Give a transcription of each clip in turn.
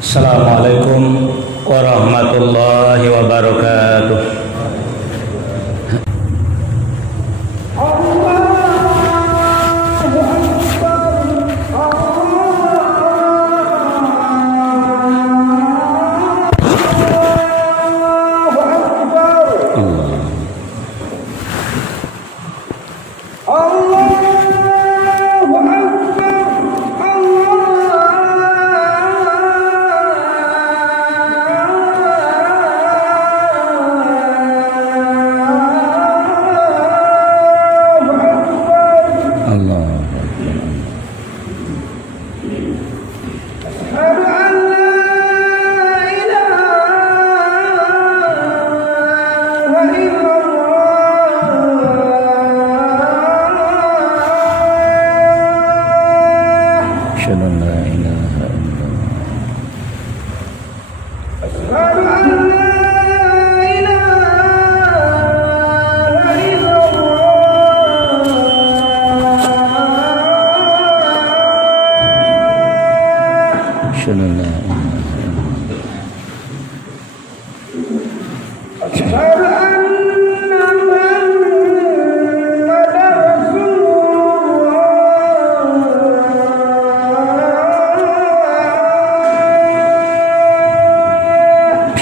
Assalamualaikum warahmatullahi wabarakatuh.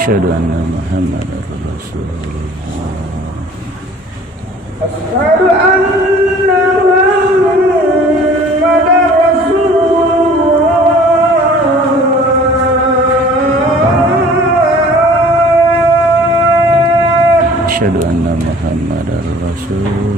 Asyhadu anna Muhammadar Rasulullah. Asyhadu anna Muhammadar Rasulullah. Asyhadu anna Muhammadar Rasulullah.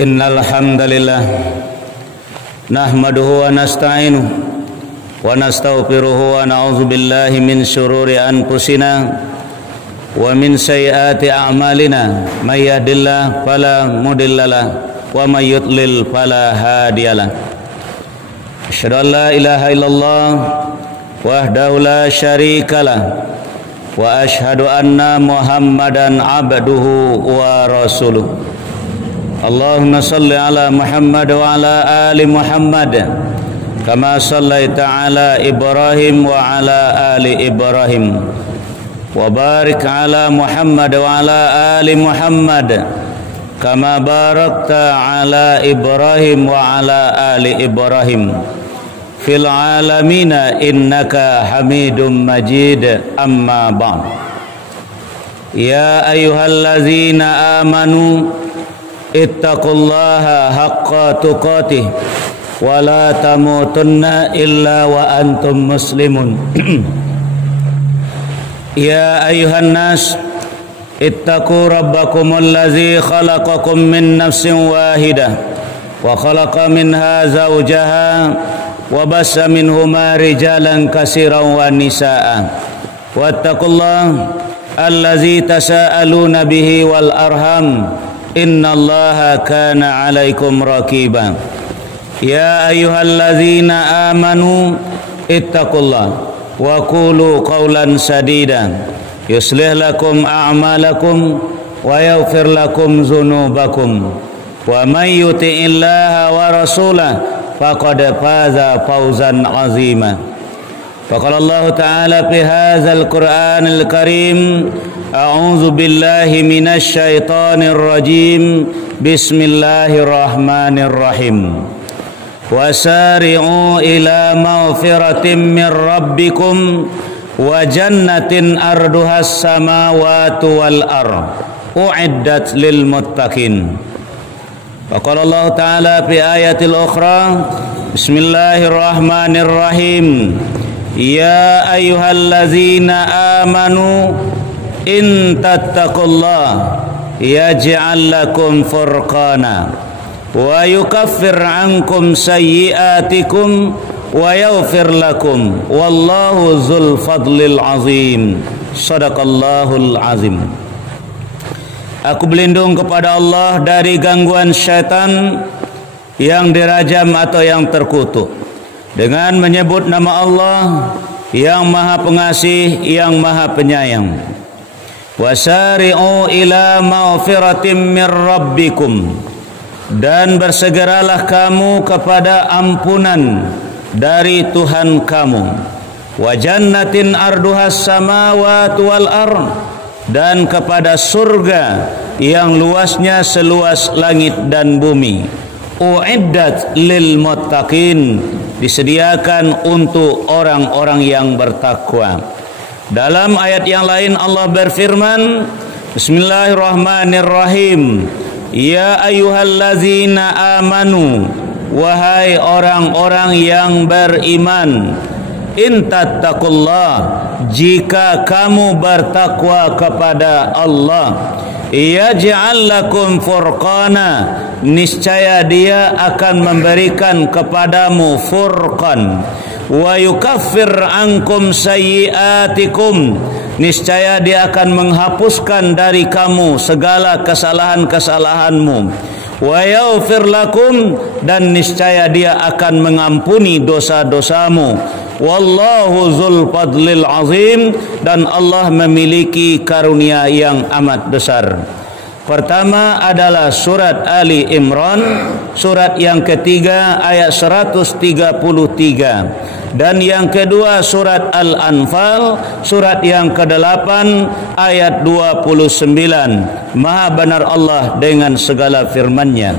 Innal hamdalillah nahmaduhu wa nasta'inuhu wa nastaghfiruhu wa na'udzu billahi min shururi anfusina wa min sayyiati a'malina may yahdihillahu fala mudhillalah wa may yudlil fala hadiyalah. Asyhadu an la ilaha illallah wahdahu la syarikalah wa asyhadu anna Muhammadan abduhu wa rasuluh. Allahumma salli ala Muhammad wa ala ali Muhammad kama sallaita ala Ibrahim wa ala ali Ibrahim wa barik ala Muhammad wa ala ali Muhammad kama barakta ala Ibrahim wa ala ali Ibrahim fil alamina innaka Hamidum Majid. Amma ba'd. Ya ayyuhallazina amanu ittaqullaha haqqa tuqatih wa la tamutunna illa wa antum muslimun. Ya ayuhan nas اتقوا ربكم الذي خلقكم من نفس واحدة وخلق منها زوجها وبث منهما رجالا كثيرا ونساء واتقوا الله الذي تساءلون به والأرحام إن الله كان عليكم رقيبا يا أيها الذين آمنوا اتقوا الله وقولوا قولا سديدا يصلح لكم أعمالكم ويغفر لكم ذنوبكم ومن يطع الله ورسوله فقد فاز فوزا عظيما فقال الله تعالى في هذا القرآن الكريم أعوذ بالله من الشيطان الرجيم بسم الله الرحمن الرحيم وسارعوا إلى مغفرة من ربكم وجنة أرضها السماوات والأرض أعدت للمتقين وقال الله تعالى في آية الأخرى بسم الله الرحمن الرحيم يا أيها الذين آمنوا إن تتقوا الله يجعل لكم فرقانا ويكفر عنكم سيئاتكم ويغفر لكم والله ذو الفضل العظيم Sadaqallahul azim. Aku berlindung kepada Allah dari gangguan syaitan yang dirajam atau yang terkutuk dengan menyebut nama Allah yang Maha Pengasih, yang Maha Penyayang. Wasari'u ila maghfiratin min rabbikum, dan bersegeralah kamu kepada ampunan dari Tuhan kamu. Wa jannatin arduhas samawati wal ard, dan kepada surga yang luasnya seluas langit dan bumi. Uiddat lil muttaqin, disediakan untuk orang-orang yang bertakwa. Dalam ayat yang lain Allah berfirman, Bismillahirrahmanirrahim. Ya ayyuhallazina amanu, wahai orang-orang yang beriman, in tattaqullah, jika kamu bertakwa kepada Allah, yaj'al lakum furqana, niscaya Dia akan memberikan kepadamu furqan. Wa yukaffir ankum sayyiatikum, niscaya Dia akan menghapuskan dari kamu segala kesalahan-kesalahanmu. Wa yaghfir lakum, dan niscaya Dia akan mengampuni dosa-dosamu. Wallahu dzul fadlil azim, dan Allah memiliki karunia yang amat besar. Pertama adalah surat Ali Imran, surat yang ketiga ayat 133. Dan yang kedua surat Al-Anfal, surat yang ke-8 ayat 29. Maha benar Allah dengan segala firman-Nya.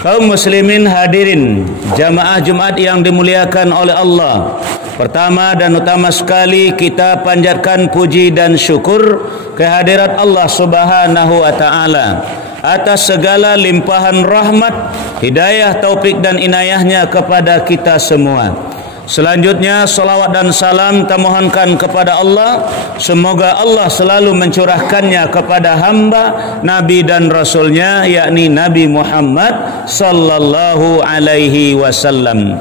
Kaum muslimin hadirin jamaah Jumat yang dimuliakan oleh Allah, pertama dan utama sekali kita panjatkan puji dan syukur kehadirat Allah Subhanahu wa taala atas segala limpahan rahmat, hidayah, taufik dan inayahnya kepada kita semua. Selanjutnya salawat dan salam kita mohonkan kepada Allah, semoga Allah selalu mencurahkannya kepada hamba, Nabi dan Rasulnya, yakni Nabi Muhammad sallallahu alaihi wasallam.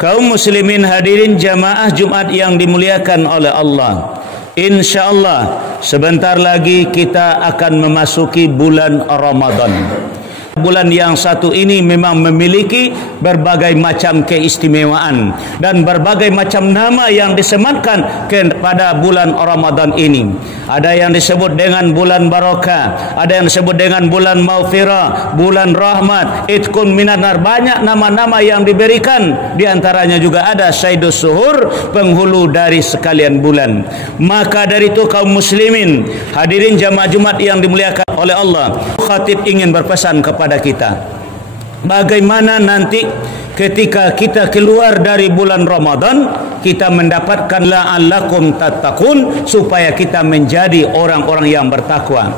Kaum muslimin hadirin jamaah Jumat yang dimuliakan oleh Allah, insyaallah sebentar lagi kita akan memasuki bulan Ramadan. Bulan yang satu ini memang memiliki berbagai macam keistimewaan dan berbagai macam nama yang disematkan kepada bulan Ramadan ini. Ada yang disebut dengan bulan barakah, ada yang disebut dengan bulan maghfirah, bulan rahmat, itqun minan nar. Banyak nama-nama yang diberikan. Di antaranya juga ada Sayyidus Suhur, penghulu dari sekalian bulan. Maka dari itu kaum muslimin hadirin jamaah Jumat yang dimuliakan oleh Allah, khatib ingin berpesan kepada kita, bagaimana nanti ketika kita keluar dari bulan Ramadan, kita mendapatkan la'allakum tattaqun, supaya kita menjadi orang-orang yang bertakwa.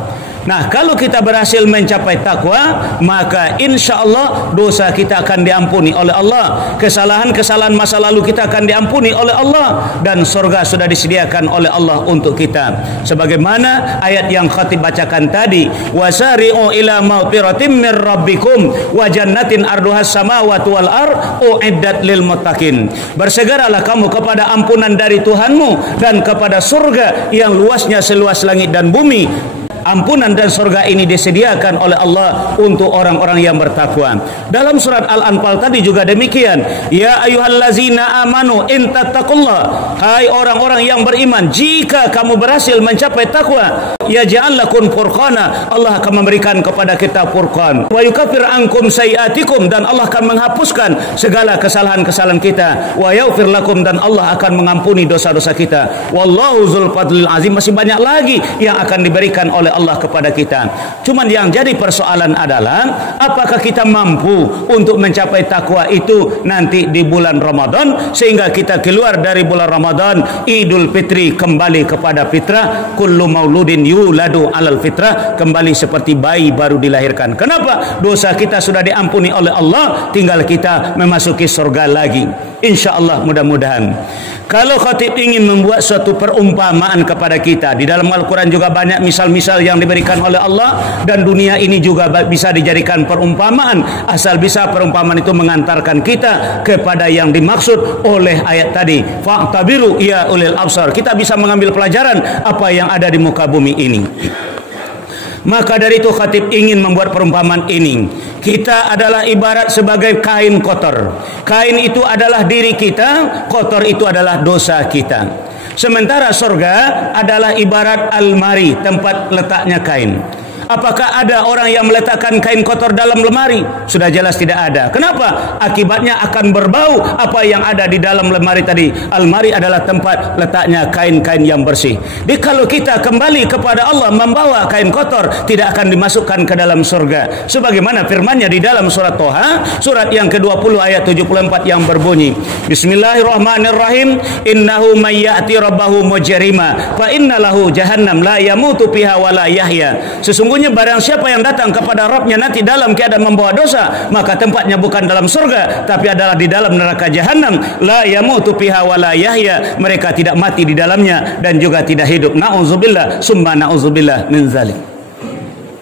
Nah, kalau kita berhasil mencapai takwa, maka insya Allah dosa kita akan diampuni oleh Allah, kesalahan-kesalahan masa lalu kita akan diampuni oleh Allah, dan surga sudah disediakan oleh Allah untuk kita. Sebagaimana ayat yang khatib bacakan tadi, wasari'u ila maghfiratin mir rabbikum wa jannatin arduhas samawati wal ard uiddat lil muttaqin. Bersegeralah kamu kepada ampunan dari Tuhanmu dan kepada surga yang luasnya seluas langit dan bumi. Ampunan dan surga ini disediakan oleh Allah untuk orang-orang yang bertakwa. Dalam surat Al-Anfal tadi juga demikian. Ya ayyuhallazina amanu in tattaqullah. Hai orang-orang yang beriman, jika kamu berhasil mencapai takwa, yaj'al lakum furqana. Allah akan memberikan kepada kita furqan. Wa yukaffir ankum sayiatikum, dan Allah akan menghapuskan segala kesalahan-kesalahan kita. Wa yaghfir lakum, dan Allah akan mengampuni dosa-dosa kita. Wallahu dzul fadlil azim. Masih banyak lagi yang akan diberikan oleh Allah kepada kita. Cuman yang jadi persoalan adalah apakah kita mampu untuk mencapai takwa itu nanti di bulan Ramadan, sehingga kita keluar dari bulan Ramadan Idul Fitri kembali kepada fitrah. Kullu mauludin yuladu alal fitrah, kembali seperti bayi baru dilahirkan. Kenapa? Dosa kita sudah diampuni oleh Allah, tinggal kita memasuki surga lagi. Insya Allah, mudah-mudahan. Kalau khatib ingin membuat suatu perumpamaan kepada kita, di dalam Al-Quran juga banyak misal-misal yang diberikan oleh Allah, dan dunia ini juga bisa dijadikan perumpamaan, asal bisa perumpamaan itu mengantarkan kita kepada yang dimaksud oleh ayat tadi. Fa'tabiru ya ulil absar. Kita bisa mengambil pelajaran apa yang ada di muka bumi ini. Maka dari itu khatib ingin membuat perumpamaan ini. Kita adalah ibarat sebagai kain kotor. Kain itu adalah diri kita, kotor itu adalah dosa kita. Sementara surga adalah ibarat almari, tempat letaknya kain. Apakah ada orang yang meletakkan kain kotor dalam lemari? Sudah jelas tidak ada. Kenapa? Akibatnya akan berbau apa yang ada di dalam lemari tadi. Almari adalah tempat letaknya kain-kain yang bersih. Jadi kalau kita kembali kepada Allah membawa kain kotor, tidak akan dimasukkan ke dalam surga. Sebagaimana firman-Nya di dalam surat Toha, surat yang ke-20 ayat 74 yang berbunyi, Bismillahirrahmanirrahim. Innahu may ya'ti rabbahu mujrima fa inna lahu jahannam la yamutu fiha wa la yahya. Sesungguhnya barang siapa yang datang kepada Rabbnya nanti dalam keadaan membawa dosa, maka tempatnya bukan dalam surga, tapi adalah di dalam neraka jahanam. La yamutu fiha wa la yahya. Mereka tidak mati di dalamnya dan juga tidak hidup. Na'udzubillah summa na'udzubillah min zalik.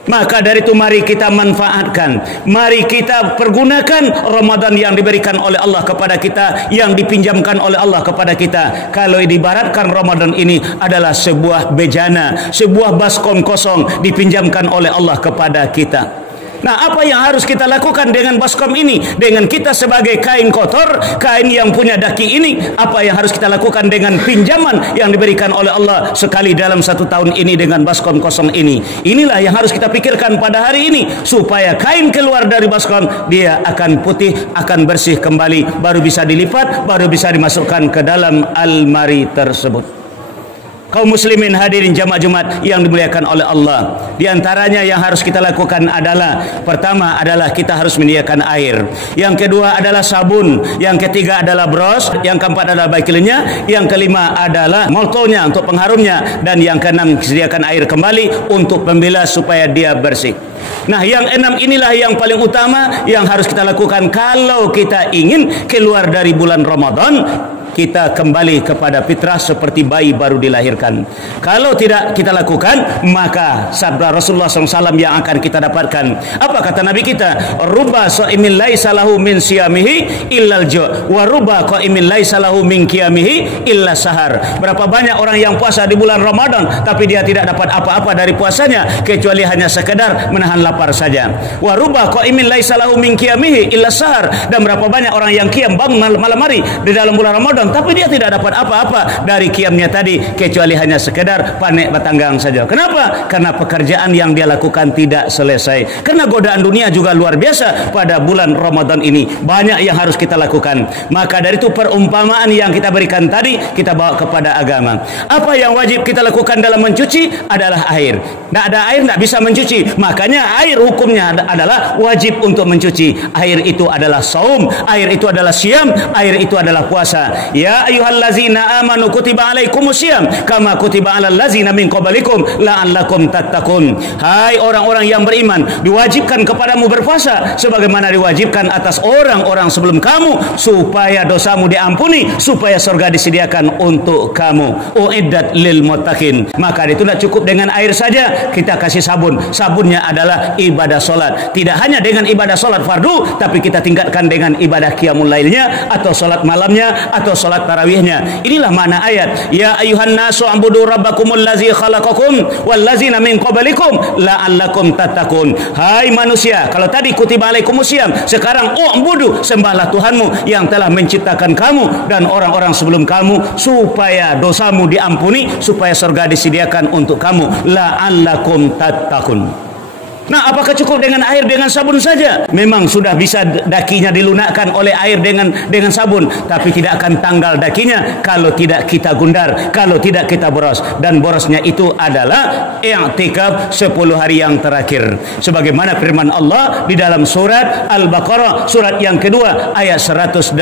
Maka dari itu mari kita manfaatkan, mari kita pergunakan Ramadan yang diberikan oleh Allah kepada kita, yang dipinjamkan oleh Allah kepada kita. Kalau diibaratkan Ramadan ini adalah sebuah bejana, sebuah baskom kosong dipinjamkan oleh Allah kepada kita. Nah, apa yang harus kita lakukan dengan baskom ini? Dengan kita sebagai kain kotor, kain yang punya daki ini, apa yang harus kita lakukan dengan pinjaman yang diberikan oleh Allah sekali dalam 1 tahun ini dengan baskom kosong ini? Inilah yang harus kita pikirkan pada hari ini, supaya kain keluar dari baskom, dia akan putih, akan bersih kembali, baru bisa dilipat, baru bisa dimasukkan ke dalam almari tersebut. Kaum muslimin hadirin jamaah Jumat yang dimuliakan oleh Allah, di antaranya yang harus kita lakukan adalah, pertama adalah kita harus menyediakan air, yang kedua adalah sabun, yang ketiga adalah bros, yang keempat adalah baikilnya, yang kelima adalah moltonya untuk pengharumnya, dan yang keenam sediakan air kembali untuk pembilas supaya dia bersih. Nah, yang 6 inilah yang paling utama yang harus kita lakukan kalau kita ingin keluar dari bulan Ramadan, kita kembali kepada fitrah seperti bayi baru dilahirkan. Kalau tidak kita lakukan, maka sabda Rasulullah SAW yang akan kita dapatkan. Apa kata Nabi kita? Rubba sha'imin laisa lahu min siyamihi illal ju' wa rubba qa'imin laisa lahu min qiyamihi illa sahar. Berapa banyak orang yang puasa di bulan Ramadan tapi dia tidak dapat apa-apa dari puasanya kecuali hanya sekedar menahan lapar saja. Wa rubba qa'imin laisa lahu min qiyamihi illa sahar. Dan berapa banyak orang yang qiyam bangun malam hari di dalam bulan Ramadan tapi dia tidak dapat apa-apa dari qiyamnya tadi kecuali hanya sekedar panek batanggang saja. Kenapa? Karena pekerjaan yang dia lakukan tidak selesai. Karena godaan dunia juga luar biasa pada bulan Ramadan ini. Banyak yang harus kita lakukan. Maka dari itu perumpamaan yang kita berikan tadi kita bawa kepada agama. Apa yang wajib kita lakukan dalam mencuci adalah air. Tidak ada air tidak bisa mencuci. Makanya air hukumnya adalah wajib untuk mencuci. Air itu adalah saum, air itu adalah siam, air itu adalah puasa. ya ayyuhallazina amanu kutiba alaikumusiyam kama kutiba alal ladzina min qablikum la'allakum tattaqun. Hai orang-orang yang beriman, diwajibkan kepadamu berpuasa sebagaimana diwajibkan atas orang-orang sebelum kamu supaya dosamu diampuni, supaya surga disediakan untuk kamu. Uiddat lil muttaqin. Maka itu tidak cukup dengan air saja, kita kasih sabun. Sabunnya adalah ibadah solat. Tidak hanya dengan ibadah solat fardu, tapi kita tingkatkan dengan ibadah qiyamul lailnya atau solat malamnya atau solat tarawihnya. Inilah makna ayat ya ayuhan nasu ambudu rabbakumul ladzi khalaqakum wal ladzina min qablikum la'allakum tattaqun. Hai manusia, kalau tadi kutiba alaikumusiyam, sekarang u'budu, sembahlah Tuhanmu yang telah menciptakan kamu dan orang-orang sebelum kamu supaya dosamu diampuni, supaya surga disediakan untuk kamu. La'allakum tattaqun. Nah, apakah cukup dengan air dengan sabun saja? Memang sudah bisa dakinya dilunakkan oleh air dengan sabun, tapi tidak akan tanggal dakinya kalau tidak kita gundar, kalau tidak kita boros. Dan borosnya itu adalah i'tikaf 10 hari yang terakhir. Sebagaimana firman Allah di dalam surat Al-Baqarah, surat yang kedua ayat 187,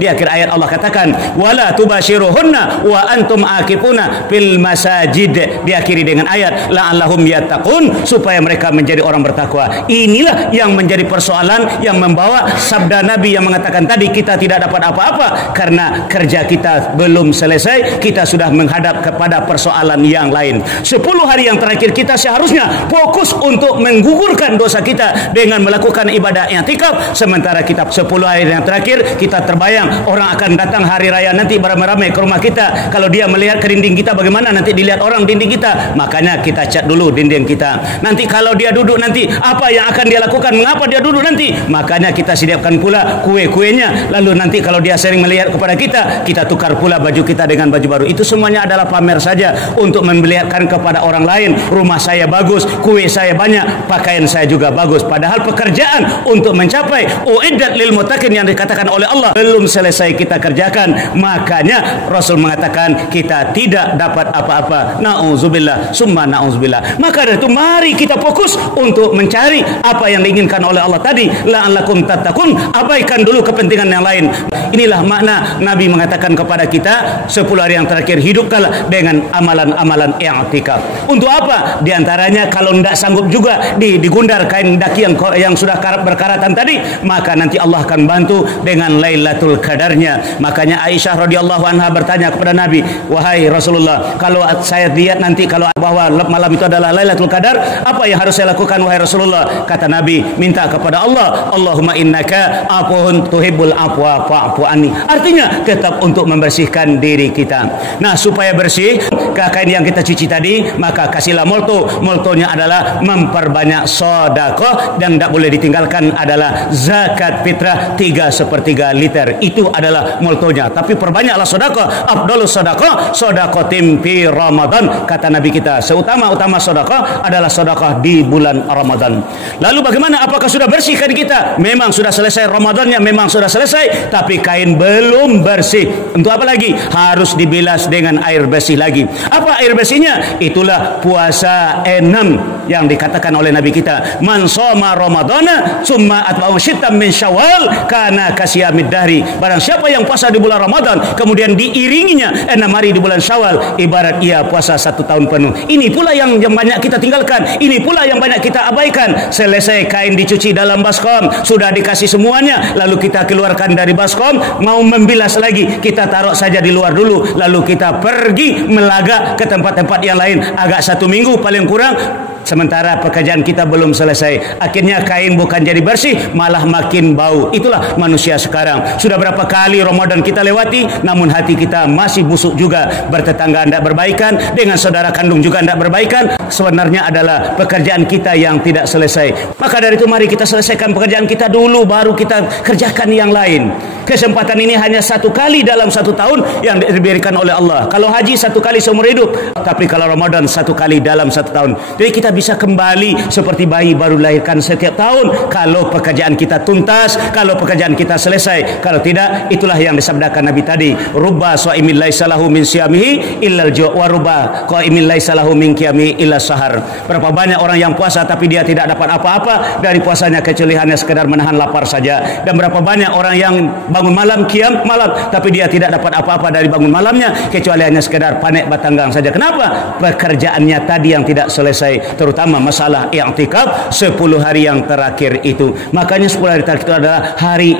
di akhir ayat Allah katakan wala tubashiruhunna wa antum akifuna fil masajid. Diakhiri dengan ayat la'allahum yattaqun, supaya mereka menjadi orang bertakwa. Inilah yang menjadi persoalan yang membawa sabda Nabi yang mengatakan tadi kita tidak dapat apa-apa karena kerja kita belum selesai, kita sudah menghadap kepada persoalan yang lain. 10 hari yang terakhir kita seharusnya fokus untuk menggugurkan dosa kita dengan melakukan ibadah i'tikaf. Sementara kita 10 hari yang terakhir kita terbayang orang akan datang hari raya nanti beramai-ramai ke rumah kita. Kalau dia melihat ke dinding kita, bagaimana nanti dilihat orang dinding kita? Makanya kita cat dulu dinding kita. Nanti kalau dia duduk nanti apa yang akan dia lakukan, mengapa dia duduk nanti, makanya kita sediakan pula kue-kuenya. Lalu nanti kalau dia sering melihat kepada kita, kita tukar pula baju kita dengan baju baru. Itu semuanya adalah pamer saja untuk memperlihatkan kepada orang lain, rumah saya bagus, kue saya banyak, pakaian saya juga bagus. Padahal pekerjaan untuk mencapai uiddat lil muttaqin yang dikatakan oleh Allah belum selesai kita kerjakan. Makanya Rasul mengatakan kita tidak dapat apa-apa. Na'udzubillah summa na'udzubillah. Maka dari itu mari kita fokus untuk mencari apa yang diinginkan oleh Allah tadi, la'allakum tattaqun. Abaikan dulu kepentingan yang lain. Inilah makna Nabi mengatakan kepada kita 10 hari yang terakhir hidupkanlah dengan amalan-amalan i'tikaf. Untuk apa? Di antaranya kalau tidak sanggup juga digundar kain daki yang sudah berkaratan tadi, maka nanti Allah akan bantu dengan Lailatul Qadarnya. Makanya Aisyah radhiyallahu anha bertanya kepada Nabi, wahai Rasulullah, kalau saya lihat nanti kalau bahwa malam itu adalah Lailatul Qadar, apa yang harus saya lakukan wahai Rasulullah? Kata Nabi, minta kepada Allah, Allahumma innaka afuwun tuhibbul afwa fa'fu anni. Artinya tetap untuk membersihkan diri kita. Nah, supaya bersih kain yang kita cuci tadi, maka kasihlah molto. Moltonya adalah memperbanyak sedekah, dan tidak boleh ditinggalkan adalah zakat fitrah 3/4 liter. Itu adalah moltonya. Tapi perbanyaklah sedekah. Afdhalus sedekah sedaqatin fi Ramadan. Kata Nabi kita, seutama-utama sedekah adalah sedekah di bulan Ramadan. Lalu bagaimana? Apakah sudah bersih kain kita? Memang sudah selesai Ramadannya, memang sudah selesai, tapi kain belum bersih. Untuk apa lagi? Harus dibilas dengan air bersih lagi. Apa air bersihnya? Itulah puasa 6 yang dikatakan oleh Nabi kita, man shoma ramadana summa atba'u syittan min syawal kana kasyamid dahri. Barang siapa yang puasa di bulan Ramadan kemudian diiringinya 6 hari di bulan Syawal, ibarat ia puasa 1 tahun penuh. Ini pula yang banyak kita tinggalkan, ini pula yang banyak kita abaikan. Selesai kain dicuci dalam baskom, sudah dikasih semuanya, lalu kita keluarkan dari baskom, mau membilas lagi, kita taruh saja di luar dulu, lalu kita pergi melagak ke tempat-tempat yang lain agak 1 minggu paling kurang. Sementara pekerjaan kita belum selesai, akhirnya kain bukan jadi bersih, malah makin bau. Itulah manusia sekarang. Sudah berapa kali Ramadan kita lewati, namun hati kita masih busuk juga. Bertetangga tidak berbaikan, dengan saudara kandung juga tidak berbaikan. Sebenarnya adalah pekerjaan kita yang tidak selesai. Maka dari itu mari kita selesaikan pekerjaan kita dulu, baru kita kerjakan yang lain. Kesempatan ini hanya 1 kali dalam 1 tahun yang diberikan oleh Allah. Kalau haji 1 kali seumur hidup, tapi kalau Ramadan 1 kali dalam 1 tahun. Jadi kita kita bisa kembali seperti bayi baru dilahirkan setiap tahun kalau pekerjaan kita tuntas, kalau pekerjaan kita selesai. Kalau tidak, itulah yang disabdakan Nabi tadi, rubba shaimin laisa lahu min siyamihi illal ju' wa rubba qaimin laisa lahu min qiyamihi illa sahar. Berapa banyak orang yang puasa tapi dia tidak dapat apa-apa dari puasanya kecuali hanya sekedar menahan lapar saja. Dan berapa banyak orang yang bangun malam, qiyam malam, tapi dia tidak dapat apa-apa dari bangun malamnya kecuali hanya sekedar panek batanggang saja. Kenapa? Pekerjaannya tadi yang tidak selesai, terutama masalah i'tikaf 10 hari yang terakhir itu. Makanya 10 hari terakhir itu adalah hari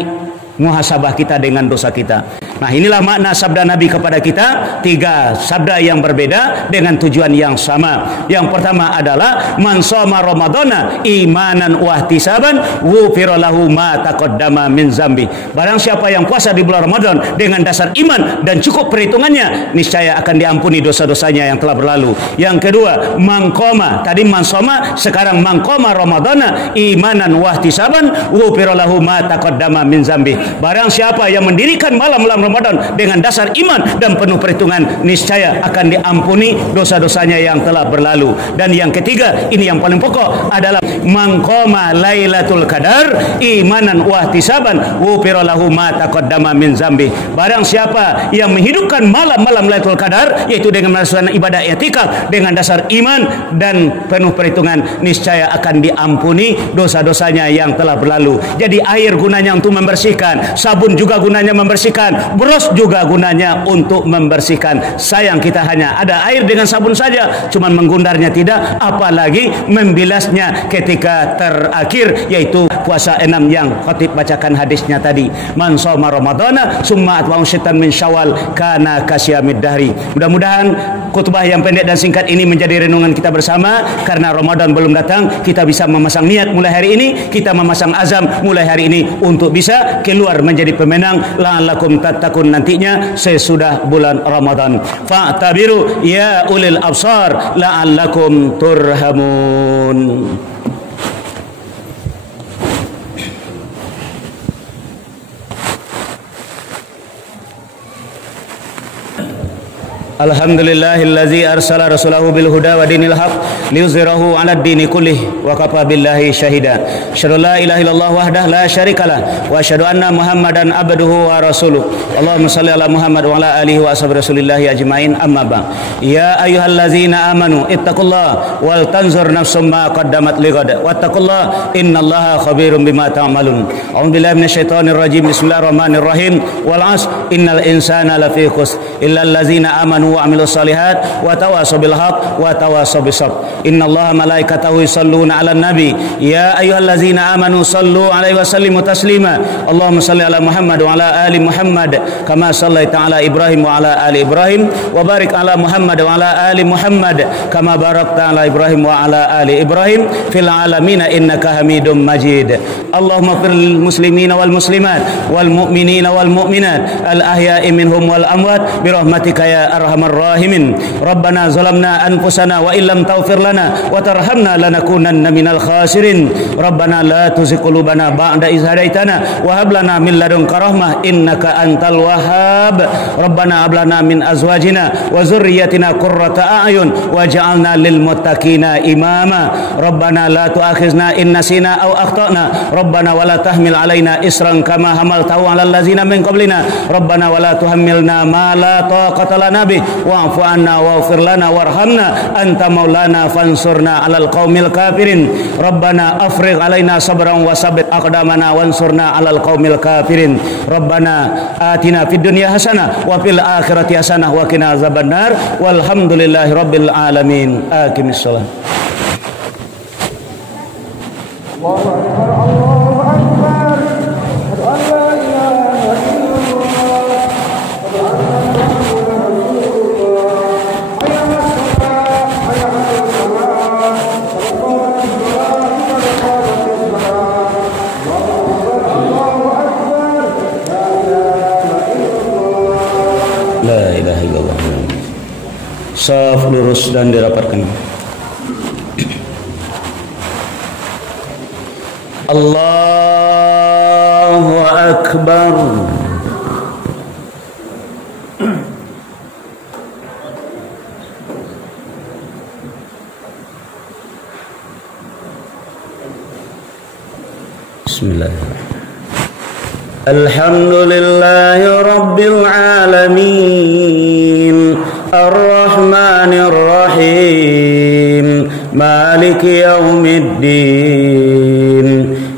muhasabah kita dengan dosa kita. Nah, inilah makna sabda Nabi kepada kita, 3 sabda yang berbeda dengan tujuan yang sama. Yang pertama adalah man shoma ramadhana imanan wa ihtisaban ghufira lahu ma taqaddama min zambi. Barang siapa yang puasa di bulan Ramadan dengan dasar iman dan cukup perhitungannya, niscaya akan diampuni dosa-dosanya yang telah berlalu. Yang kedua, man qoma, tadi man shoma, sekarang man qoma ramadhana imanan wa ihtisaban ghufira lahu ma taqaddama min zambi. Barang siapa yang mendirikan malam-malam Ramadan dengan dasar iman dan penuh perhitungan, niscaya akan diampuni dosa-dosanya yang telah berlalu. Dan yang ketiga, ini yang paling pokok, adalah man qoma lailatul qadar imanan wa ihtisaban ghufira lahu ma taqaddama min zambi. Barang siapa yang menghidupkan malam-malam Lailatul Qadar, yaitu dengan melaksanakan ibadah i'tikaf dengan dasar iman dan penuh perhitungan, niscaya akan diampuni dosa-dosanya yang telah berlalu. Jadi air gunanya untuk membersihkan, sabun juga gunanya membersihkan, bros juga gunanya untuk membersihkan. Sayang kita hanya ada air dengan sabun saja, cuman menggundarnya tidak, apalagi membilasnya ketika terakhir, yaitu puasa 6 yang khatib bacakan hadisnya tadi. Man shoma ramadhana summa atba'ahu syaitan min syawal kana kasyamid dahri. Mudah-mudahan khutbah yang pendek dan singkat ini menjadi renungan kita bersama, karena Ramadan belum datang. Kita bisa memasang niat mulai hari ini, kita memasang azam mulai hari ini untuk bisa keluar menjadi pemenang la'allakum tattaqun nantinya sesudah bulan Ramadan. Fa'tabiru ya ulil absar la'allakum turhamun. Alhamdulillahillazi arsala rasulahu bil huda wa dinil haq liyuzhirahu 'alad dini kullih wa kafa billahi syahida. Asyhadu la ilaha illallah wahdahu la syarikalah wa asyhadu anna Muhammadan abduhu wa rasuluh. Allahumma shalli ala Muhammad wa ala alihi wa ashabi Rasulillah ajmain. Amma ba'd. Ya ayyuhallazina amanu ittaqullaha wal tanzur nafsum ma qaddamat lighad wattaqullaha innallaha khabirum bima ta'malun. A'udzu billahi minasyaitonir rajim. Bismillahirrahmanirrahim. Wal 'asr innal insana lafi khusr illa allazina amanu wa amilus solihat wa tawasaw bil haq wa tawasaw bis sabr. Innallaha malaikatahu yusholluna 'alan nabi ya ayyuhallazina amanu shallu 'alaihi wa sallimu taslima. Allahumma shalli ala Muhammad wa ala ali Muhammad kama shallaita ala Ibrahim wa ala ali Ibrahim wa barik ala Muhammad wa ala ali Muhammad kama barakta ala Ibrahim wa ala ali Ibrahim fil alamin innaka Hamidum Majid. Allahumma fir lil muslimina wal muslimat wal mu'minina wal mu'minat al ahya'i minhum wal amwat bi rahmatika ya arhamar rahimin. Rabbana zalamna anfusana wa illam taghfir lana wa tarhamna lanakunanna minal khasirin. Rabbana la tuzigh qulubana ba'da idh hadaitana wa hab lana min ladunka rahmah innaka antal wahhab. Rabbana hab lana min azwajina wa dzurriyyatina qurrata a'yun waj'alna lil muttaqina imama. Rabbana la tu'akhizna in nasina aw akhtana. Rabbana wa la tahmil alaina isran kama hamaltahu 'alal ladzina min qablina. Rabbana wa la tuhammilna ma la taqata lana bih wa'fu 'anna waghfir lana warhamna anta maulana fansurna 'alal qaumil kafirin. Rabbana afrigh 'alaina sabran wa sabbit aqdamana wansurna 'alal qaumil kafirin. Rabbana atina fid dunya hasanah wa fil akhirati hasanah wa qina azabannar. Walhamdulillahi rabbil alamin. Aqimis shalah. Allahu akbar, Allahu akbar. Asyhadu an la ilaha illallah. Asyhadu anna Muhammadan rasulullah. Hayya 'alas shalah, hayya 'alas salat. Allahu akbar, Allahu akbar. Allahu akbar. La ilaha illallah. Saf lurus dan dirapatkan. Allahu akbar. Bismillahirrahmanirrahim. Alhamdulillahi rabbil alamin, arrahmanir rahim, maliki yaumiddin,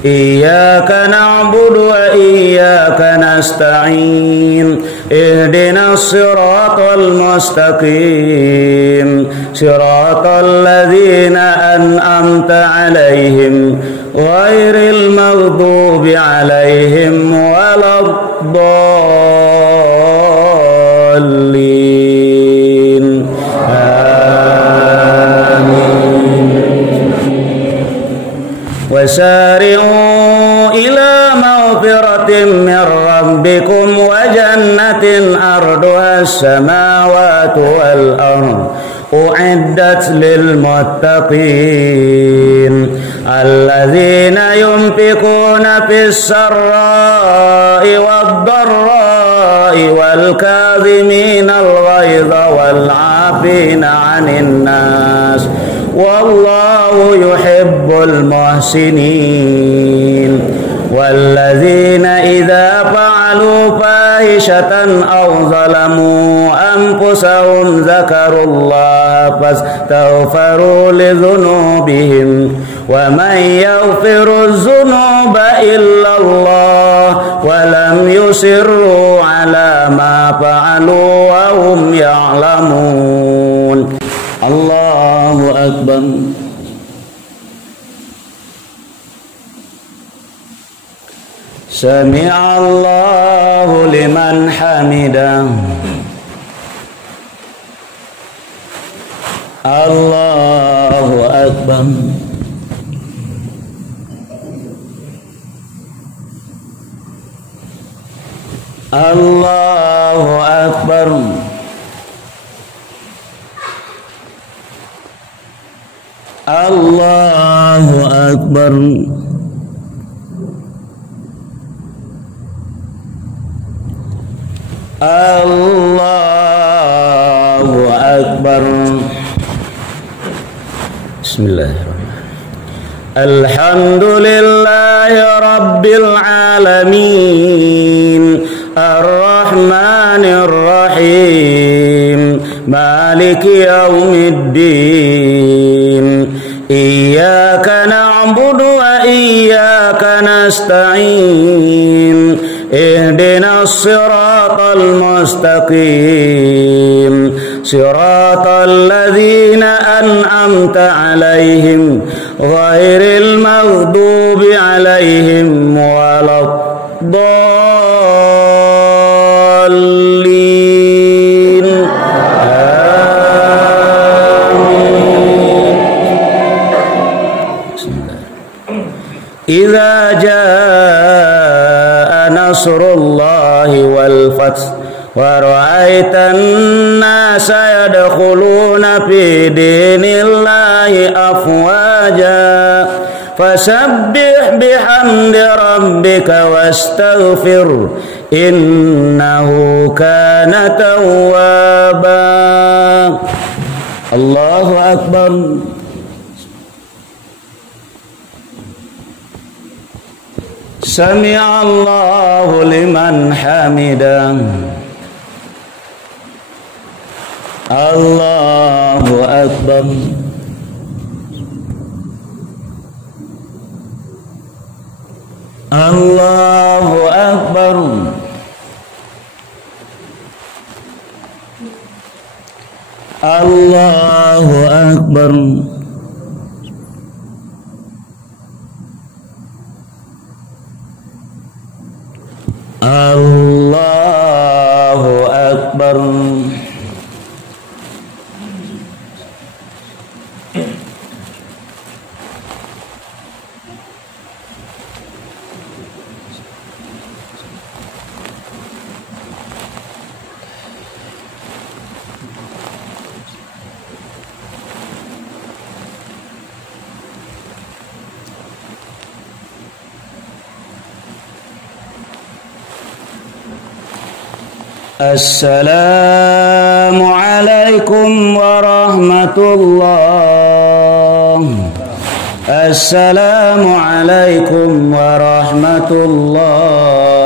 iyyaka na'budu wa iyyaka nasta'in, ihdinas siratal mustaqim, siratal ladzina an'amta 'alaihim ghairil maghdubi 'alaihim waladdallin. Amin. Wasari'u ila maghfiratin min rabbikum wa jannatin arduha as-samawati wal ardh u'iddat lil muttaqin alladzina yunfiquna fis sarra'i wad dharra'i wal kadhiminal ghaidha wal 'afina 'anil nas wallahu yuhibbul muhsinin. Walladzina idza fa'alu fahishatan aw zalamu anfusahum dzakarullaha fastaghfiru lidzunubihim wa man yaghfiru dzunuba illallah wa lam yusirru ala ma fa'alu wa hum ya'lamun. Allahu akbar. Sami'allahu liman hamidah. Allahu akbar. Allahu akbar. Allahu akbar. Allahu akbar. Bismillahirrahmanirrahim. Alhamdulillahi rabbil alamin, arrahmanir rahim, maliki yaumiddin, iyyaka na'budu wa iyyaka nasta'in, ihdinas siratal mustaqim, siratal ladzina an'amta 'alaihim ghairil maghdubi 'alaihim waladdallin. Idza jaa nasrullahi wal fath wa ra'aitan nasa yadkhuluna fi dinillahi afwaja fasabbih bihamdi rabbika wastaghfir innahu kana tawwaba. Allahu akbar. Sami'allahu liman hamidah. Allahu akbar. Allahu akbar. Allahu akbar. Allahu akbar. Assalamualaikum warahmatullahi Assalamualaikum warahmatullahi